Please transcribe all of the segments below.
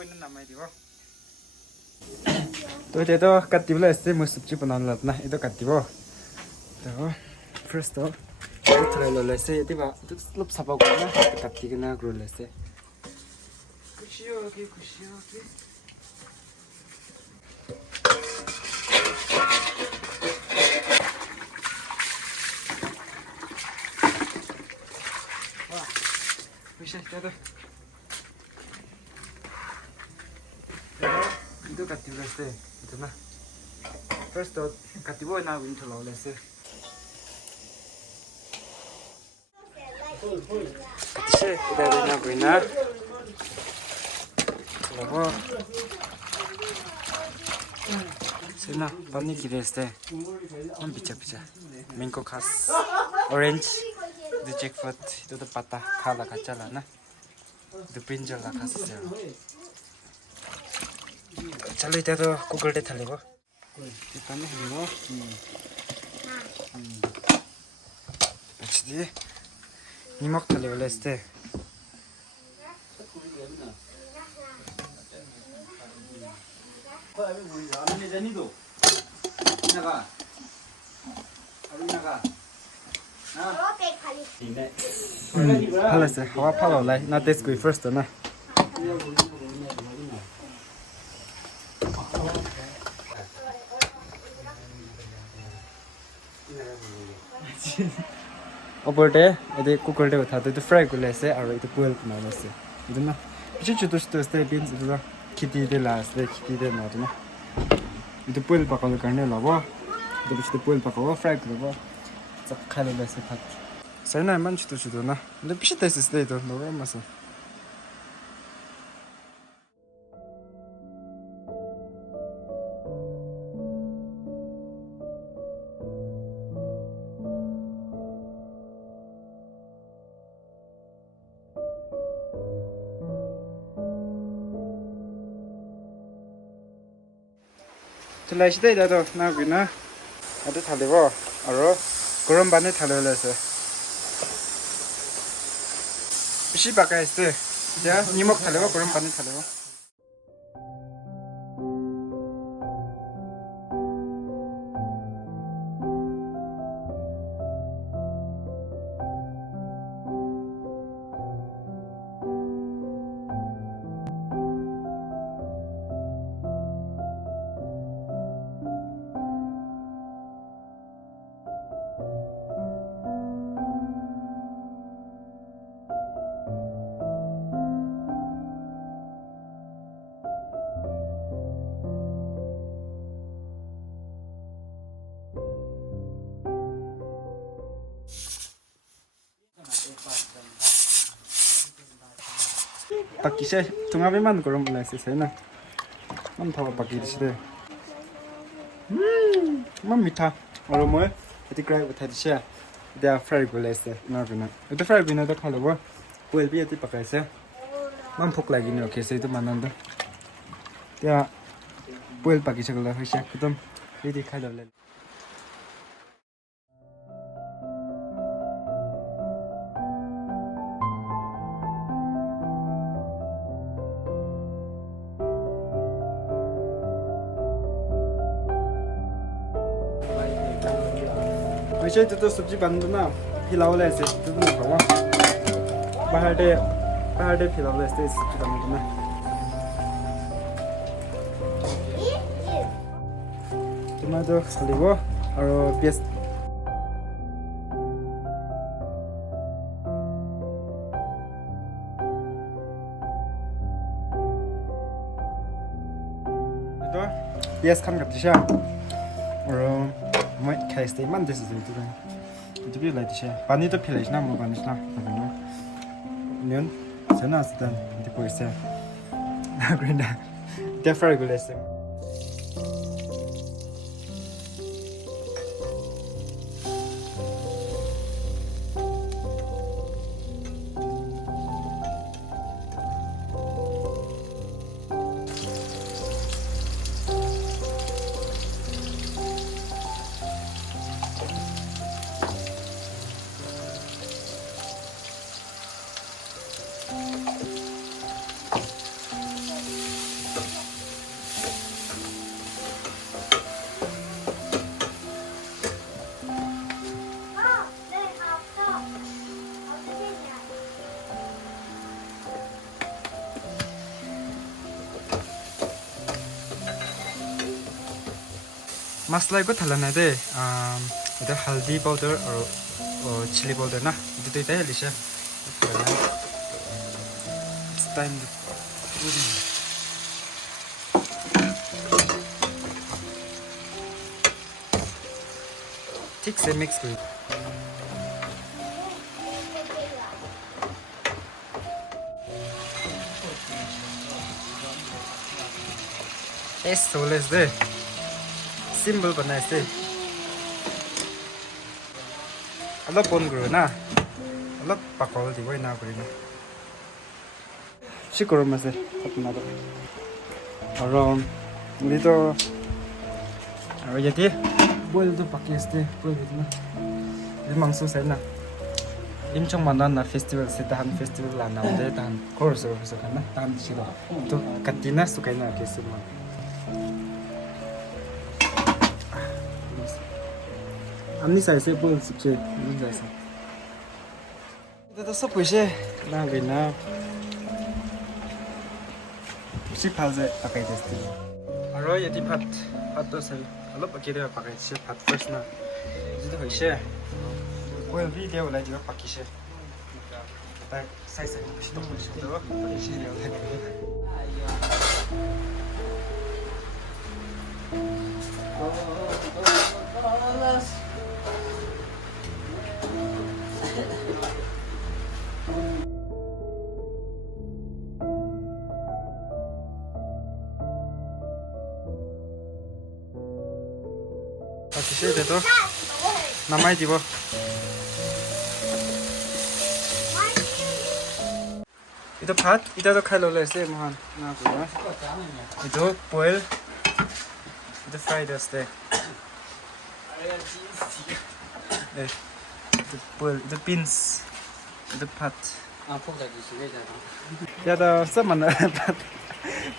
point nama itu. Tuh itu kati boleh sih musuh cuci penalat nah itu kati boh. Tuh first tuh itu try lo lese itu bah itu lup sapa gua nah kati kena grow lese. Kushio oke. Wah, bisa tuh. Itu kati lese itu nah. First tuh kati boh na winter lo lese. Kati udah na guna. Lalu, sini pani kiri este, bica, mango khas, orange, itu jackfruit, itu tuh patah, kala kaca lah, nah, itu brinjal lah khas ya. Calo itu tuh Google deh thali boh, kita nih boh, jadi, nimak thali boleh este. Halo sih, hawa palo lah, nanti gue first tuh nah. Opor deh, itu cooker deh, itu fry gue lese, atau itu boil pun lese, itu nah. Bisa cuci tuh beans itu lah, kitty deh lah, kitty deh nah, itu nah. Itu boil bakal karena lah, wah, itu bisa boil bakal fry gue lah, tak kalau lese kat. Saya nak emang cuci nah, lebih bisa tes itu, norak masa. Tulai sih dah tu, nak guna, ada thali boh, aro, garam bani thali boleh se. Bisi pakai itu, ya, nimak thali boh, garam bani thali boh. Pakai sih, tunggu apa mana garam boleh se saya nak, mana tahu pakai di sini. Mana mita, orang mau, itu kaya buat di sini, dia fry boleh se, nak guna. Itu fry guna tu kalau boh, boil biar itu pakai se, mana puk lagi ni oke se itu mana tu, dia boil pakai se kalau macam itu, ini kaya boleh. Macam itu tuh sabji bantu na, pilau lah sih, itu tuh apa? Bahar deh pilau lah sih sabji bantu na. Cuma tuh selibo, aro bias. Itu bias kan kat sih, aro mau kayak steaman deh sih itu kan. Itu biar lagi sih. Pani itu pilih sih, mau pani sih lah, apa ni? Nian, sana sedang di posisi. Aku indah, dia fry gula sih. मसला को थलाना दे इधर हल्दी powder और chilli powder ना इधर तो इधर Lisha time ठीक से मिक्स कर Esto les de symbol बनाए से अलग बन गयो ना अलग पकाओ दी वही ना करी ना चिकरो में से अपना तो और ये तो और ये थी boil तो पके से boil इतना ये मांसो से ना 임청 만난 페스티벌 세다한 페스티벌 라나데 단 코르스로 해서 갔나 단 지도 또 같이나 수가이나 게스만 암니 사이즈 볼 숙제 문제에서 이것도 서포시 나게나 시파제 아까이 됐어 알아 예디 팟도 살 알아 바게려 바게 시 팟 퍼스나 이제 회시 Well, video like you pakishe. Like size pakishe to pakishe to pakishe ne like. Pakishe de to. Namai dibo. 이도 팥 이다도 칼로레스 뭐한 나고요. 이도 boil 이도 fried steak. 네. 이도 boil 이도 beans 이도 팥. 아 포자기 시계잖아. 야다 써만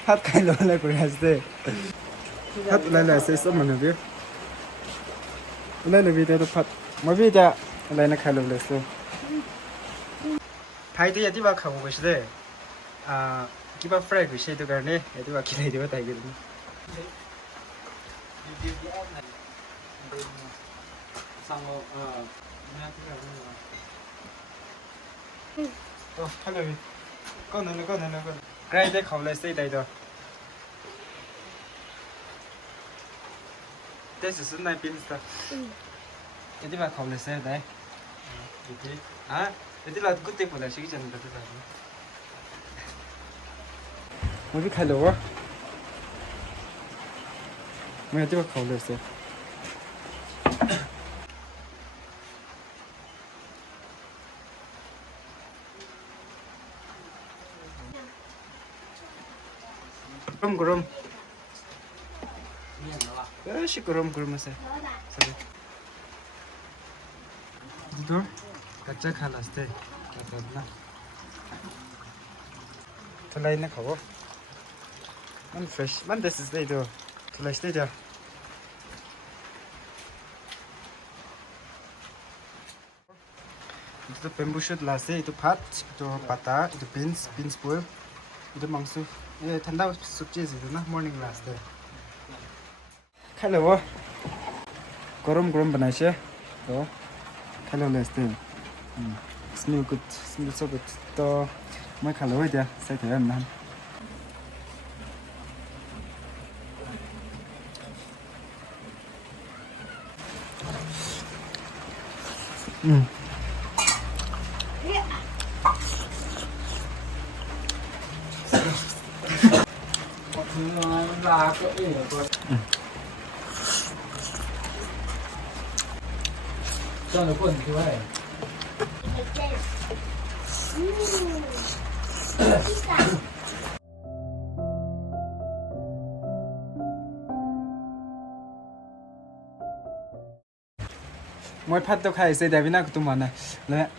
팥 칼로레 그랬을 팥 라라스 써만 비. 라라 비데도 팥. 뭐 비다 라나 칼로레스. 파이도 야디 바 खा고 계시대. 아, 기바 프라이 그 쉐도 가네. 야디 바 기다리고 다이거든. 상어 또 팔려비. 꺼내는 거. 그라이데 컵레스 다이도. This is my beans. 야디 바 컵레스 다이. 이게 아 애들 아주 그때 보다 시기 전에 그때 다. 어디 갈래와? 뭐 어디 가 걸렸어? 그럼. 그럼 하세요. 이도 कच्चा खाना स्टे करना तो लाइन खाओ मन फ्रेश मन this is they दो तो line stay जा itu bamboo shoot lase itu pat itu pata itu beans boil itu mangsu thanda subji itu na morning last day khalo gorom banai she to khalo last day smell good smell so good to mai khalo dia sai thế em nan cho nó cuốn thứ này mỗi phát tôi khai sẽ đẹp với tụi mình này là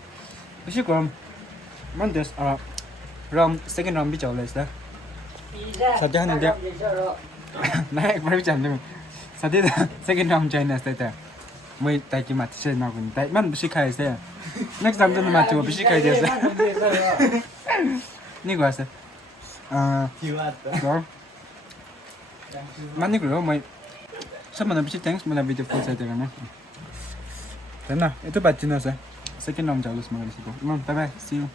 cái gì còn món this rum second rum bị chậu lại sao sao cho anh đẹp này phải chẳng được sao thế second rum China sẽ mới tại cái mặt trên nào cũng tại mình bị khai sẽ next time tôi mà chụp bị khai được saoนี่ก็สิก็มันนี่ก็ไม่ช sama na bici thanks mana video full saya jangan nah itu baju nasa second nom jauh semua di situ bye bye see you